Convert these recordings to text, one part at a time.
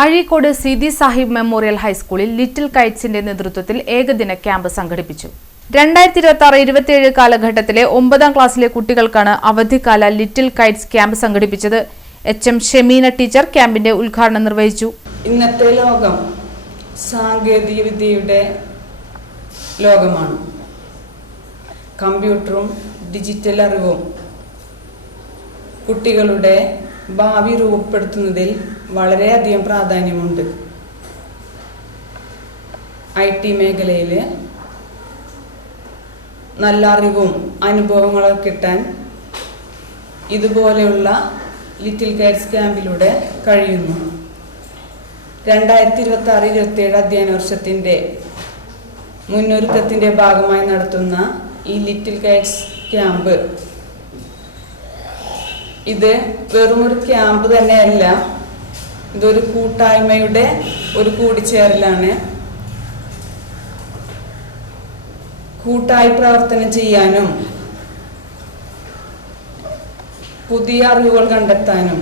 Azhikode Sidi Sahib memorial ഹൈസ്കൂളിൽ little കൈറ്റ്സിന്റെ നേതൃത്വത്തിൽ ഏകദിന ക്യാമ്പ് സംഘടിപ്പിച്ചു. 2026-27 കാലഘട്ടത്തിലെ 9ാം ക്ലാസ്സിലെ കുട്ടികൾക്കാണ് അവധിക്കാല ലിറ്റിൽ കൈറ്റ്സ് ക്യാമ്പ് സംഘടിപ്പിച്ചത്. HM ഷെമീന ടീച്ചർ ക്യാമ്പിന്റെ ഉദ്ഘാടനം നിർവഹിച്ചു. ഇന്നത്തെ ലോകം സാങ്കേതികവിദ്യയുടെ ലോകമാണ്. കമ്പ്യൂട്ടറും ഡിജിറ്റൽ അറിവും കുട്ടികളുടെ ഭാവി രൂപപ്പെടുത്തുന്നതിൽ വളരെയധികം പ്രാധാന്യമുണ്ട്. IT മേഖലയിൽ നല്ല അറിവും അനുഭവങ്ങളും കിട്ടാൻ ഇതുപോലെയുള്ള ലിറ്റിൽ കൈറ്റ്സ് ക്യാമ്പിലൂടെ കഴിയുന്നു. 2026-27 അധ്യയന വർഷത്തിൻ്റെ മുന്നൊരുക്കത്തിൻ്റെ ഭാഗമായി നടത്തുന്ന ഈ ലിറ്റിൽ കൈറ്റ്സ് ക്യാമ്പ് ഇത് വെറുമൊരു ക്യാമ്പ് തന്നെയല്ല, ഇതൊരു കൂട്ടായ്മയുടെ ഒരു കൂടിച്ചേരലാണ്. കൂട്ടായി പ്രവർത്തനം ചെയ്യാനും പുതിയ അറിവുകൾ കണ്ടെത്താനും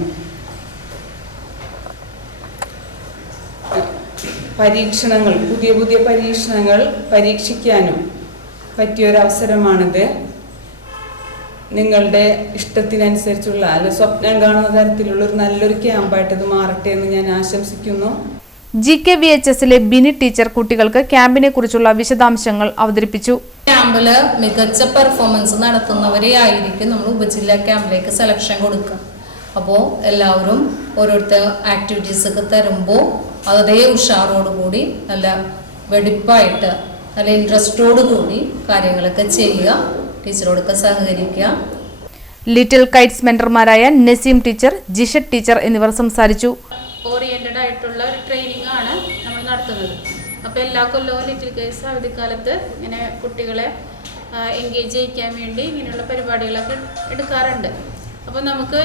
പുതിയ പരീക്ഷണങ്ങൾ പരീക്ഷിക്കാനും പറ്റിയൊരവസരമാണിത്. നിങ്ങളുടെ ഇഷ്ടത്തിനനുസരിച്ചുള്ള അല്ലെ സ്വപ്നം കാണുന്ന തരത്തിലുള്ള ഒരു നല്ലൊരു ക്യാമ്പായിട്ട് ഇത് മാറട്ടെ എന്ന് ഞാൻ ആശംസിക്കുന്നു. GKVHSലെ ബിനി ടീച്ചർ കുട്ടികൾക്ക് ക്യാമ്പിനെ കുറിച്ചുള്ള വിശദാംശങ്ങൾ അവതരിപ്പിച്ചു. ക്യാമ്പില് മികച്ച പെർഫോമൻസ് നടത്തുന്നവരെ ആയിരിക്കും നമ്മൾ ഉപജില്ലാ ക്യാമ്പിലേക്ക് സെലക്ഷൻ കൊടുക്കുക. അപ്പോൾ എല്ലാവരും ഓരോരുത്തർ ആക്ടിവിറ്റീസ് ഒക്കെ തരുമ്പോൾ അതേ ഉഷാറോടുകൂടി നല്ല വെടിപ്പായിട്ട് നല്ല ഇൻട്രസ്റ്റോടു കൂടി കാര്യങ്ങളൊക്കെ ചെയ്യുക, ടീച്ചറോടൊക്കെ സഹകരിക്കുക. ലിറ്റിൽ കൈറ്റ്സ് മെന്റർമാരായ നസീം ടീച്ചർ, ജിഷത്ത് ടീച്ചർ എന്നിവർ സംസാരിച്ചു. ഓറിയന്റഡ് ആയിട്ടുള്ള ഒരു ട്രെയിനിങ് ആണ് നമ്മൾ നടത്തുന്നത്. അപ്പോൾ എല്ലാ കൊല്ലവും ലിറ്റിൽ കൈറ്റ്സ് അവധിക്കാലത്ത് ഇങ്ങനെ കുട്ടികളെ എൻഗേജ് ചെയ്യിക്കാൻ വേണ്ടി ഇങ്ങനെയുള്ള പരിപാടികളൊക്കെ എടുക്കാറുണ്ട്. അപ്പോൾ നമുക്ക്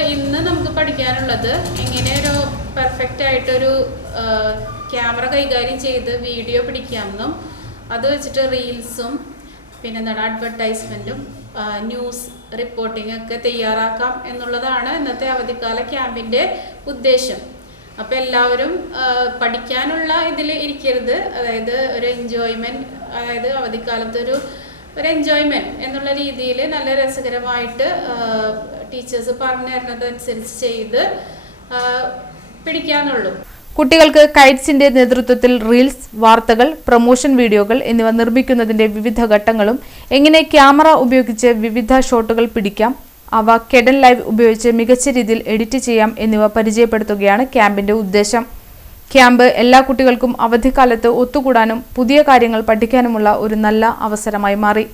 പഠിക്കാനുള്ളത് എങ്ങനെ ഒരു പെർഫെക്റ്റ് ആയിട്ടൊരു ക്യാമറ കൈകാര്യം ചെയ്ത് വീഡിയോ പിടിക്കാമെന്നും അത് വെച്ചിട്ട് റീൽസും പിന്നെ അഡ്വർടൈസ്മെൻറ്റും ന്യൂസ് റിപ്പോർട്ടിംഗ് ഒക്കെ തയ്യാറാക്കാം എന്നുള്ളതാണ് ഇന്നത്തെ അവധിക്കാല ക്യാമ്പിൻ്റെ ഉദ്ദേശം. അപ്പോൾ എല്ലാവരും പഠിക്കാനുള്ള ഇതിൽ ഇരിക്കരുത്, അതായത് ഒരു എൻജോയ്മെൻറ്റ്, അതായത് അവധിക്കാലത്ത് ഒരു എൻജോയ്മെൻറ്റ് എന്നുള്ള രീതിയിൽ നല്ല രസകരമായിട്ട് ടീച്ചേഴ്സ് പറഞ്ഞു തരുന്നതനുസരിച്ച് ചെയ്ത് പിടിക്കാനുള്ളൂ. കുട്ടികൾക്ക് കൈറ്റ്സിന്റെ നേതൃത്വത്തിൽ റീൽസ്, വാർത്തകൾ, പ്രൊമോഷൻ വീഡിയോകൾ എന്നിവ നിർമ്മിക്കുന്നതിന്റെ വിവിധ ഘട്ടങ്ങളും എങ്ങനെ ക്യാമറ ഉപയോഗിച്ച് വിവിധ ഷോട്ടുകൾ പിടിക്കാം, അവ കെഡൻ ലൈവ് ഉപയോഗിച്ച് മികച്ച രീതിയിൽ എഡിറ്റ് ചെയ്യാം എന്നിവ പരിചയപ്പെടുത്തുകയാണ് ക്യാമ്പിന്റെ ഉദ്ദേശം. ക്യാമ്പ് എല്ലാ കുട്ടികൾക്കും അവധിക്കാലത്ത് ഒത്തുകൂടാനും പുതിയ കാര്യങ്ങൾ പഠിക്കാനുമുള്ള ഒരു നല്ല അവസരമായി മാറി.